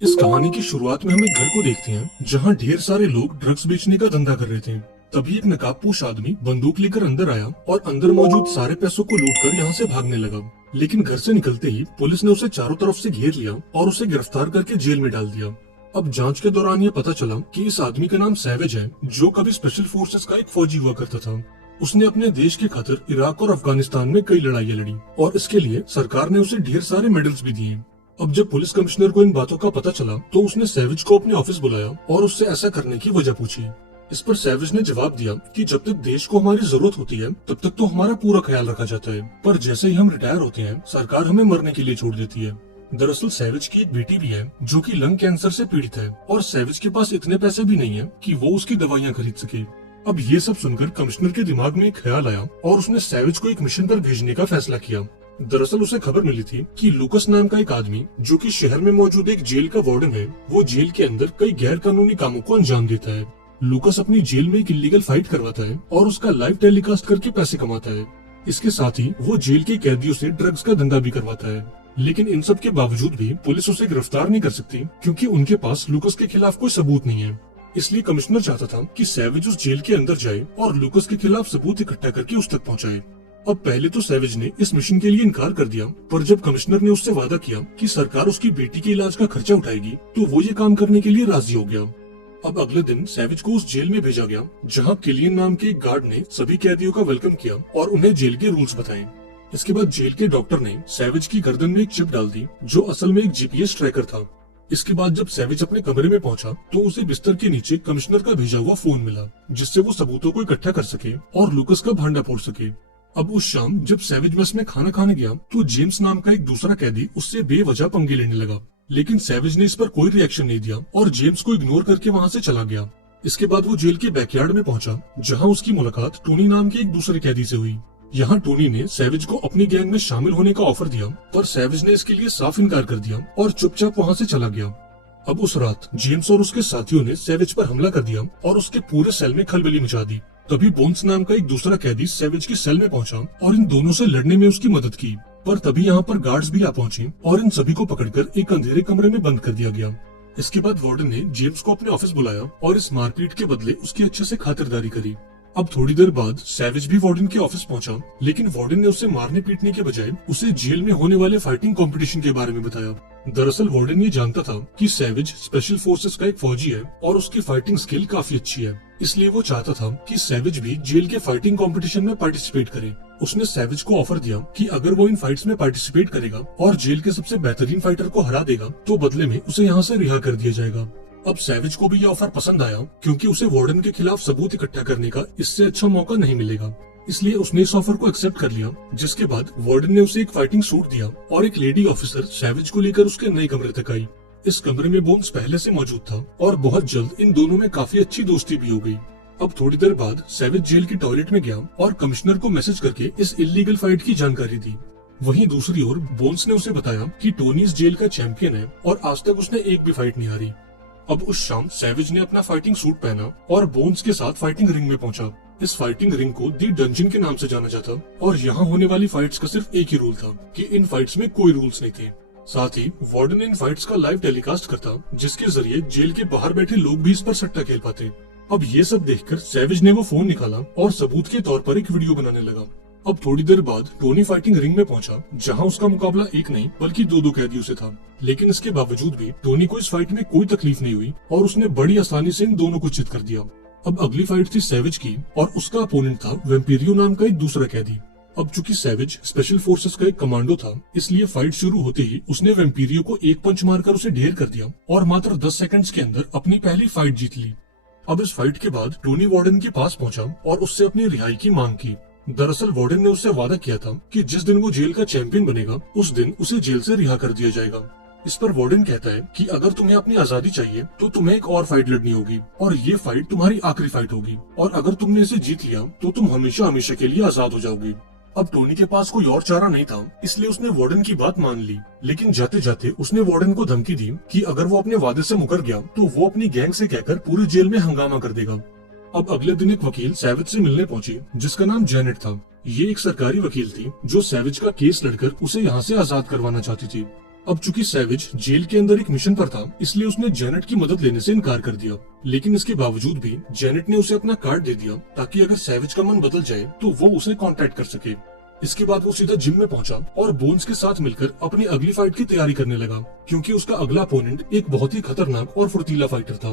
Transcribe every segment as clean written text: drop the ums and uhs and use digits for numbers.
इस कहानी की शुरुआत में हम एक घर को देखते हैं जहां ढेर सारे लोग ड्रग्स बेचने का धंधा कर रहे थे। तभी एक नकाबपोश आदमी बंदूक लेकर अंदर आया और अंदर मौजूद सारे पैसों को लूटकर यहां से भागने लगा। लेकिन घर से निकलते ही पुलिस ने उसे चारों तरफ से घेर लिया और उसे गिरफ्तार करके जेल में डाल दिया। अब जांच के दौरान ये पता चला कि इस आदमी का नाम सैवेज है, जो कभी स्पेशल फोर्सेस का एक फौजी हुआ करता था। उसने अपने देश के खातिर इराक और अफगानिस्तान में कई लड़ाइयाँ लड़ी और इसके लिए सरकार ने उसे ढेर सारे मेडल्स भी दिए। अब जब पुलिस कमिश्नर को इन बातों का पता चला तो उसने सैवेज को अपने ऑफिस बुलाया और उससे ऐसा करने की वजह पूछी। इस पर सैवेज ने जवाब दिया कि जब तक देश को हमारी जरूरत होती है तब तक तो हमारा पूरा ख्याल रखा जाता है, पर जैसे ही हम रिटायर होते हैं सरकार हमें मरने के लिए छोड़ देती है। दरअसल सैवेज की एक बेटी भी है जो कि लंग कैंसर से पीड़ित है और सैवेज के पास इतने पैसे भी नहीं है कि वो उसकी दवाइयाँ खरीद सके। अब ये सब सुनकर कमिश्नर के दिमाग में एक ख्याल आया और उसने सैवेज को एक मिशन पर भेजने का फैसला किया। दरअसल उसे खबर मिली थी कि लूकस नाम का एक आदमी जो कि शहर में मौजूद एक जेल का वार्डन है, वो जेल के अंदर कई गैर कानूनी कामों को अंजाम देता है। लूकस अपनी जेल में एक इलीगल फाइट करवाता है और उसका लाइव टेलीकास्ट करके पैसे कमाता है। इसके साथ ही वो जेल के कैदियों से ड्रग्स का धंधा भी करवाता है। लेकिन इन सब के बावजूद भी पुलिस उसे गिरफ्तार नहीं कर सकती क्योंकि उनके पास लूकस के खिलाफ कोई सबूत नहीं है। इसलिए कमिश्नर चाहता था कि सैवेज उस जेल के अंदर जाए और लूकस के खिलाफ सबूत इकट्ठा करके उस तक पहुंचाए। अब पहले तो सैवेज ने इस मिशन के लिए इनकार कर दिया, पर जब कमिश्नर ने उससे वादा किया कि सरकार उसकी बेटी के इलाज का खर्चा उठाएगी तो वो ये काम करने के लिए राजी हो गया। अब अगले दिन सैवेज को उस जेल में भेजा गया जहां किलियन नाम के एक गार्ड ने सभी कैदियों का वेलकम किया और उन्हें जेल के रूल्स बताए। इसके बाद जेल के डॉक्टर ने सैवेज की गर्दन में एक चिप डाल दी जो असल में एक जीपीएस ट्रैकर था। इसके बाद जब सैवेज अपने कमरे में पहुंचा तो उसे बिस्तर के नीचे कमिश्नर का भेजा हुआ फोन मिला जिससे वो सबूतों को इकट्ठा कर सके और लूकस का भांडा फोड़ सके। अब उस शाम जब सैवेज मेस में खाना खाने गया तो जेम्स नाम का एक दूसरा कैदी उससे बेवजह पंगे लेने लगा, लेकिन सैवेज ने इस पर कोई रिएक्शन नहीं दिया और जेम्स को इग्नोर करके वहां से चला गया। इसके बाद वो जेल के बैकयार्ड में पहुंचा जहां उसकी मुलाकात टोनी नाम के एक दूसरे कैदी से हुई। यहाँ टोनी ने सैवेज को अपनी गैंग में शामिल होने का ऑफर दिया, पर सैवेज ने इसके लिए साफ इनकार कर दिया और चुपचाप वहाँ से चला गया। अब उस रात जेम्स और उसके साथियों ने सैवेज पर हमला कर दिया और उसके पूरे सेल में खलबली मचा दी। तभी बोन्स नाम का एक दूसरा कैदी सैवेज की सेल में पहुंचा और इन दोनों से लड़ने में उसकी मदद की, पर तभी यहाँ पर गार्ड्स भी आ पहुंचे और इन सभी को पकड़कर एक अंधेरे कमरे में बंद कर दिया गया। इसके बाद वार्डन ने जेम्स को अपने ऑफिस बुलाया और इस मारपीट के बदले उसकी अच्छे से खातिरदारी करी। अब थोड़ी देर बाद सैवेज भी वार्डन के ऑफिस पहुंचा, लेकिन वार्डन ने उसे मारने पीटने के बजाय उसे जेल में होने वाले फाइटिंग कंपटीशन के बारे में बताया। दरअसल वार्डन ये जानता था कि सैवेज स्पेशल फोर्सेस का एक फौजी है और उसकी फाइटिंग स्किल काफी अच्छी है, इसलिए वो चाहता था कि सैवेज भी जेल के फाइटिंग कंपटीशन में पार्टिसिपेट करे। उसने सैवेज को ऑफर दिया कि अगर वो इन फाइट्स में पार्टिसिपेट करेगा और जेल के सबसे बेहतरीन फाइटर को हरा देगा तो बदले में उसे यहाँ से रिहा कर दिया जाएगा। अब सैवेज को भी ये ऑफर पसंद आया क्योंकि उसे वार्डन के खिलाफ सबूत इकट्ठा करने का इससे अच्छा मौका नहीं मिलेगा, इसलिए उसने इस ऑफर को एक्सेप्ट कर लिया। जिसके बाद वार्डन ने उसे एक फाइटिंग सूट दिया और एक लेडी ऑफिसर सैवेज को लेकर उसके नए कमरे तक आई। इस कमरे में बोन्स पहले से मौजूद था और बहुत जल्द इन दोनों में काफी अच्छी दोस्ती भी हो गई। अब थोड़ी देर बाद सैवेज जेल की टॉयलेट में गया और कमिश्नर को मैसेज करके इस इलीगल फाइट की जानकारी दी। वहीं दूसरी ओर बोन्स ने उसे बताया कि टोनी इस जेल का चैंपियन है और आज तक उसने एक भी फाइट नहीं हारी। अब उस शाम सैवेज ने अपना फाइटिंग सूट पहना और बोन्स के साथ फाइटिंग रिंग में पहुंचा। इस फाइटिंग रिंग को दी डंजन के नाम से जाना जाता और यहाँ होने वाली फाइट्स का सिर्फ एक ही रूल था कि इन फाइट्स में कोई रूल्स नहीं थे। साथ ही वार्डन इन फाइट्स का लाइव टेलीकास्ट करता जिसके जरिए जेल के बाहर बैठे लोग भी इस पर सट्टा खेल पाते। अब ये सब देखकर सैवेज ने वो फोन निकाला और सबूत के तौर पर एक वीडियो बनाने लगा। अब थोड़ी देर बाद टोनी फाइटिंग रिंग में पहुंचा जहां उसका मुकाबला एक नहीं बल्कि दो कैदियों से था, लेकिन इसके बावजूद भी टोनी को इस फाइट में कोई तकलीफ नहीं हुई और उसने बड़ी आसानी से इन दोनों को चित कर दिया। अब अगली फाइट थी सैवेज की और उसका अपोनेंट था वेम्पिरियो नाम का एक दूसरा कैदी। अब चूंकि सैवेज स्पेशल फोर्सेस का एक कमांडो था, इसलिए फाइट शुरू होते ही उसने वेम्पिरियो को एक पंच मारकर उसे ढेर कर दिया और मात्र 10 सेकंड्स के अंदर अपनी पहली फाइट जीत ली। अब इस फाइट के बाद टोनी वार्डन के पास पहुंचा और उससे अपनी रिहाई की मांग की। दरअसल वार्डन ने उससे वादा किया था कि जिस दिन वो जेल का चैंपियन बनेगा उस दिन उसे जेल से रिहा कर दिया जाएगा। इस पर वार्डन कहता है कि अगर तुम्हें अपनी आजादी चाहिए तो तुम्हें एक और फाइट लड़नी होगी और ये फाइट तुम्हारी आखिरी फाइट होगी और अगर तुमने इसे जीत लिया तो तुम हमेशा हमेशा के लिए आजाद हो जाओगे। अब टोनी के पास कोई और चारा नहीं था, इसलिए उसने वार्डन की बात मान ली, लेकिन जाते जाते उसने वार्डन को धमकी दी कि अगर वो अपने वादे से मुकर गया तो वो अपनी गैंग से कहकर पूरे जेल में हंगामा कर देगा। अब अगले दिन एक वकील सैवेज से मिलने पहुंची जिसका नाम जेनेट था। ये एक सरकारी वकील थी जो सैवेज का केस लड़कर उसे यहाँ से आजाद करवाना चाहती थी। अब चूंकि सैविज जेल के अंदर एक मिशन पर था, इसलिए उसने जेनेट की मदद लेने से इनकार कर दिया। लेकिन इसके बावजूद भी जेनेट ने उसे अपना कार्ड दे दिया ताकि अगर सैविज का मन बदल जाए तो वो उसे कांटेक्ट कर सके। इसके बाद वो सीधा जिम में पहुंचा और बोन्स के साथ मिलकर अपनी अगली फाइट की तैयारी करने लगा, क्योंकि उसका अगला अपोनेंट एक बहुत ही खतरनाक और फुर्तीला फाइटर था।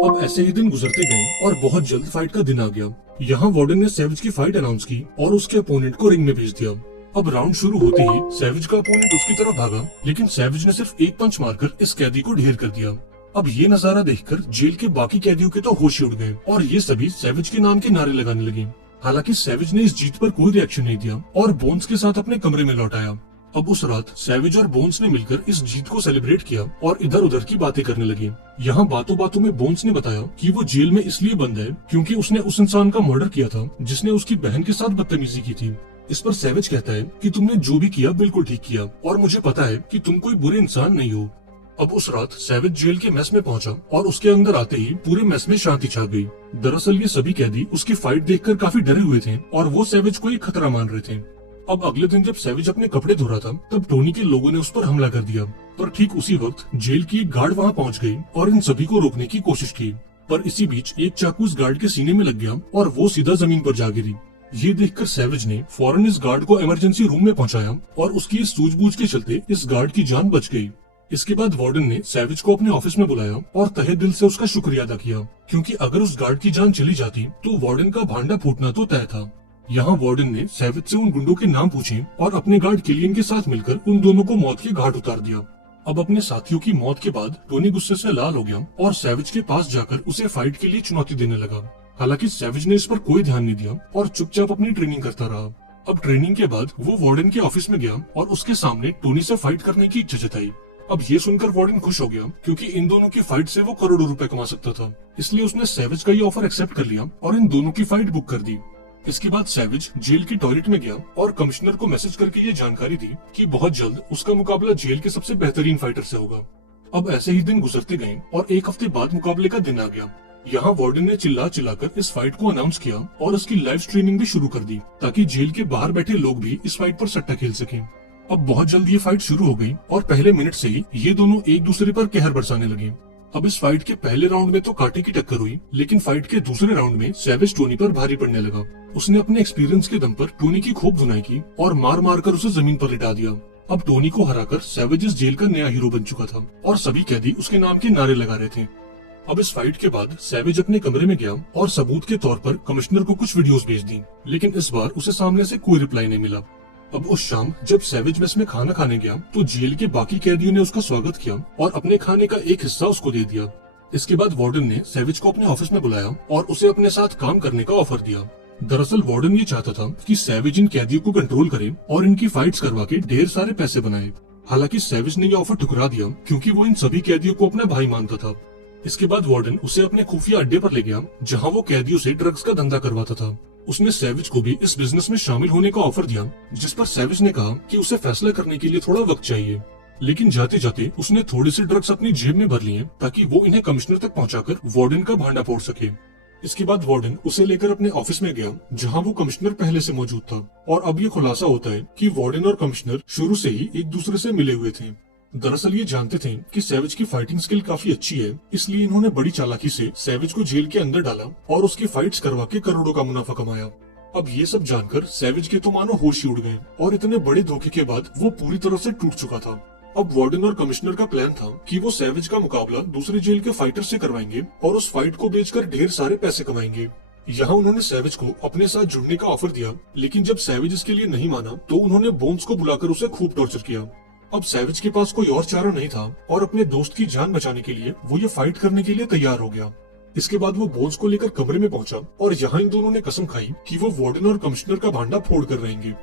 अब ऐसे ही दिन गुजरते गए और बहुत जल्द फाइट का दिन आ गया। यहाँ वार्डन ने सैविज की फाइट अनाउंस की और उसके अपोनेंट को रिंग में भेज दिया। अब राउंड शुरू होते ही सैविज का अपोनेंट उसकी तरफ भागा, लेकिन सैविज ने सिर्फ एक पंच मारकर इस कैदी को ढेर कर दिया। अब ये नजारा देखकर जेल के बाकी कैदियों के तो होश ही उड़ गए और ये सभी सैविज के नाम के नारे लगाने लगे। हालांकि सैविज ने इस जीत पर कोई रिएक्शन नहीं दिया और बोन्स के साथ अपने कमरे में लौट आया। अब उस रात सैविज और बोन्स ने मिलकर इस जीत को सेलिब्रेट किया और इधर उधर की बातें करने लगे। यहाँ बातों बातों में बोन्स ने बताया कि वो जेल में इसलिए बंद है क्योंकि उसने उस इंसान का मर्डर किया था जिसने उसकी बहन के साथ बदतमीजी की थी। इस पर सैविज कहता है कि तुमने जो भी किया बिल्कुल ठीक किया और मुझे पता है कि तुम कोई बुरे इंसान नहीं हो। अब उस रात सैविज जेल के मेस में पहुंचा और उसके अंदर आते ही पूरे मेस में शांति छा गई। दरअसल ये सभी कैदी उसकी फाइट देखकर काफी डरे हुए थे और वो सैविज को एक खतरा मान रहे थे। अब अगले दिन जब सैविज अपने कपड़े धो रहा था तब टोनी के लोगों ने उस पर हमला कर दिया, पर ठीक उसी वक्त जेल की एक गार्ड वहां पहुंच गई और इन सभी को रोकने की कोशिश की। पर इसी बीच एक चाकू उस गार्ड के सीने में लग गया और वो सीधा जमीन पर जा गिरी। ये देखकर सैविज ने फौरन इस गार्ड को इमरजेंसी रूम में पहुंचाया और उसकी इस सूझबूझ के चलते इस गार्ड की जान बच गई। इसके बाद वार्डन ने सैविज को अपने ऑफिस में बुलाया और तहे दिल से उसका शुक्रिया अदा किया, क्योंकि अगर उस गार्ड की जान चली जाती तो वार्डन का भांडा फूटना तो तय था। यहाँ वार्डन ने सैविज से उन गुंडों के नाम पूछे और अपने गार्ड किलियन के साथ मिलकर उन दोनों को मौत के घाट उतार दिया। अब अपने साथियों की मौत के बाद टोनी गुस्से से लाल हो गया और सैविज के पास जाकर उसे फाइट के लिए चुनौती देने लगा। हालांकि सैविज ने इस पर कोई ध्यान नहीं दिया और चुपचाप अपनी ट्रेनिंग करता रहा। अब ट्रेनिंग के बाद वो वार्डन के ऑफिस में गया और उसके सामने टोनी से फाइट करने की इच्छा जताई। अब ये सुनकर वार्डन खुश हो गया, क्योंकि इन दोनों की फाइट से वो करोड़ों रुपए कमा सकता था। इसलिए उसने सैविज का ये ऑफर एक्सेप्ट कर लिया और इन दोनों की फाइट बुक कर दी। इसके बाद सैविज जेल की टॉयलेट में गया और कमिश्नर को मैसेज करके ये जानकारी दी कि बहुत जल्द उसका मुकाबला जेल के सबसे बेहतरीन फाइटर से होगा। अब ऐसे ही दिन गुजरते गए और एक हफ्ते बाद मुकाबले का दिन आ गया। यहाँ वार्डन ने चिल्ला चिल्लाकर इस फाइट को अनाउंस किया और उसकी लाइव स्ट्रीमिंग भी शुरू कर दी, ताकि जेल के बाहर बैठे लोग भी इस फाइट पर सट्टा खेल सकें। अब बहुत जल्द ये फाइट शुरू हो गई और पहले मिनट से ही ये दोनों एक दूसरे पर कहर बरसाने लगे। अब इस फाइट के पहले राउंड में तो कांटे की टक्कर हुई, लेकिन फाइट के दूसरे राउंड में सैविज टोनी पर भारी पड़ने लगा। उसने अपने एक्सपीरियंस के दम पर टोनी की खूब धुनाई की और मार मार कर उसे जमीन पर लिटा दिया। अब टोनी को हराकर सैविज इस जेल का नया हीरो बन चुका था और सभी कैदी उसके नाम के नारे लगा रहे थे। अब इस फाइट के बाद सैविज अपने कमरे में गया और सबूत के तौर पर कमिश्नर को कुछ वीडियोस भेज दी, लेकिन इस बार उसे सामने से कोई रिप्लाई नहीं मिला। अब उस शाम जब सैविज मेस में खाना खाने गया तो जेल के बाकी कैदियों ने उसका स्वागत किया और अपने खाने का एक हिस्सा उसको दे दिया। इसके बाद वार्डन ने सैविज को अपने ऑफिस में बुलाया और उसे अपने साथ काम करने का ऑफर दिया। दरअसल वार्डन ये चाहता था कि सैविज इन कैदियों को कंट्रोल करे और इनकी फाइट्स करवा के ढेर सारे पैसे बनाए। हालांकि सैविज ने ये ऑफर ठुकरा दिया, क्योंकि वो इन सभी कैदियों को अपना भाई मानता था। इसके बाद वार्डन उसे अपने खुफिया अड्डे पर ले गया, जहाँ वो कैदियों से ड्रग्स का धंधा करवाता था। उसने सैविज को भी इस बिजनेस में शामिल होने का ऑफर दिया, जिस पर सैविज ने कहा कि उसे फैसला करने के लिए थोड़ा वक्त चाहिए। लेकिन जाते जाते उसने थोड़े से ड्रग्स अपनी जेब में भर लिए ताकि वो इन्हें कमिश्नर तक पहुंचाकर वार्डन का भांडा फोड़ सके। इसके बाद वार्डन उसे लेकर अपने ऑफिस में गया, जहां वो कमिश्नर पहले से मौजूद था। और अब ये खुलासा होता है कि वार्डन और कमिश्नर शुरू से ही एक दूसरे से मिले हुए थे। दरअसल ये जानते थे कि सैविज की फाइटिंग स्किल काफी अच्छी है, इसलिए इन्होंने बड़ी चालाकी से सैविज को जेल के अंदर डाला और उसकी फाइट्स करवा के करोड़ों का मुनाफा कमाया। अब ये सब जानकर सैविज के तो मानो होश ही उड़ गए और इतने बड़े धोखे के बाद वो पूरी तरह से टूट चुका था। अब वार्डन और कमिश्नर का प्लान था कि वो सैविज का मुकाबला दूसरे जेल के फाइटर से करवाएंगे और उस फाइट को बेचकर ढेर सारे पैसे कमाएंगे। यहाँ उन्होंने सैविज को अपने साथ जुड़ने का ऑफर दिया, लेकिन जब सैविज इसके लिए नहीं माना तो उन्होंने बोन्स को बुलाकर उसे खूब टॉर्चर किया। अब सैविज के पास कोई और चारा नहीं था और अपने दोस्त की जान बचाने के लिए वो ये फाइट करने के लिए तैयार हो गया। इसके बाद वो बोन्स को लेकर कमरे में पहुंचा और यहाँ इन दोनों ने कसम खाई कि वो वार्डन और कमिश्नर का भांडा फोड़ कर रहेंगे।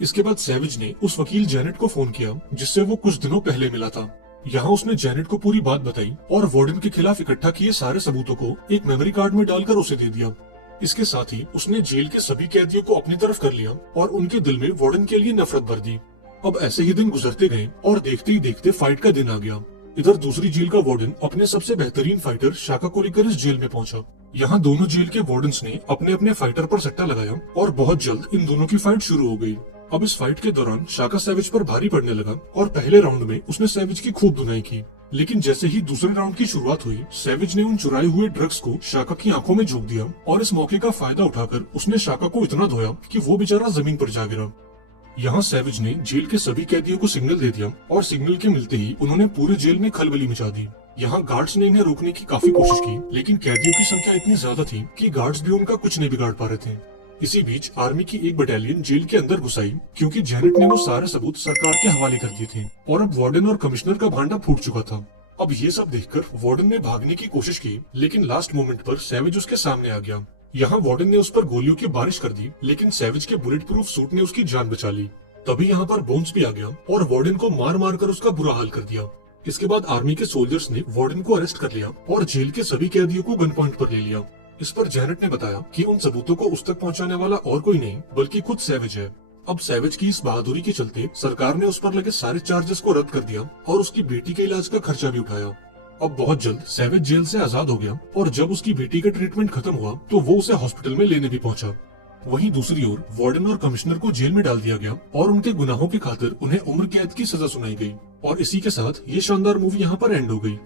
इसके बाद सैविज ने उस वकील जेनेट को फोन किया, जिससे वो कुछ दिनों पहले मिला था। यहाँ उसने जेनेट को पूरी बात बताई और वार्डन के खिलाफ इकट्ठा किए सारे सबूतों को एक मेमोरी कार्ड में डालकर उसे दे दिया। इसके साथ ही उसने जेल के सभी कैदियों को अपनी तरफ कर लिया और उनके दिल में वार्डन के लिए नफरत भर दी। अब ऐसे ही दिन गुजरते गए और देखते ही देखते फाइट का दिन आ गया। इधर दूसरी जेल का वार्डन अपने सबसे बेहतरीन फाइटर शाका को लेकर इस जेल में पहुंचा। यहाँ दोनों जेल के वार्डन्स ने अपने अपने फाइटर पर सट्टा लगाया और बहुत जल्द इन दोनों की फाइट शुरू हो गई। अब इस फाइट के दौरान शाका सैविज पर भारी पड़ने लगा और पहले राउंड में उसने सैविज की खूब धुनाई की। लेकिन जैसे ही दूसरे राउंड की शुरुआत हुई, सैविज ने उन चुराए हुए ड्रग्स को शाका की आंखों में झोंक दिया और इस मौके का फायदा उठाकर उसने शाका को इतना धोया कि वो बेचारा जमीन पर जा गिरा। यहाँ सैविज ने जेल के सभी कैदियों को सिग्नल दे दिया और सिग्नल के मिलते ही उन्होंने पूरे जेल में खलबली मचा दी। यहाँ गार्ड्स ने इन्हें रोकने की काफी कोशिश की, लेकिन कैदियों की संख्या इतनी ज्यादा थी कि गार्ड्स भी उनका कुछ नहीं बिगाड़ पा रहे थे। इसी बीच आर्मी की एक बटालियन जेल के अंदर घुस आई, क्योंकि जेनेट ने वो सारे सबूत सरकार के हवाले कर दिए थे और अब वार्डन और कमिश्नर का भांडा फूट चुका था। अब ये सब देखकर वार्डन ने भागने की कोशिश की, लेकिन लास्ट मोमेंट पर सैविज उसके सामने आ गया। यहाँ वार्डन ने उस पर गोलियों की बारिश कर दी, लेकिन सैविज के बुलेट प्रूफ सूट ने उसकी जान बचा ली। तभी यहाँ पर बोन्स भी आ गया और वार्डन को मार मार कर उसका बुरा हाल कर दिया। इसके बाद आर्मी के सोल्जर्स ने वार्डन को अरेस्ट कर लिया और जेल के सभी कैदियों को गन पॉइंट पर ले लिया। इस पर जेनेट ने बताया कि उन सबूतों को उस तक पहुंचाने वाला और कोई नहीं बल्कि खुद सैविज है। अब सैविज की इस बहादुरी के चलते सरकार ने उस पर लगे सारे चार्जेस को रद्द कर दिया और उसकी बेटी के इलाज का खर्चा भी उठाया। अब बहुत जल्द सैविज जेल से आजाद हो गया और जब उसकी बेटी का ट्रीटमेंट खत्म हुआ तो वो उसे हॉस्पिटल में लेने भी पहुंचा। वहीं दूसरी ओर वार्डन और कमिश्नर को जेल में डाल दिया गया और उनके गुनाहों की खातिर उन्हें उम्र कैद की सजा सुनाई गई। और इसी के साथ ये शानदार मूवी यहाँ पर एंड हो गई।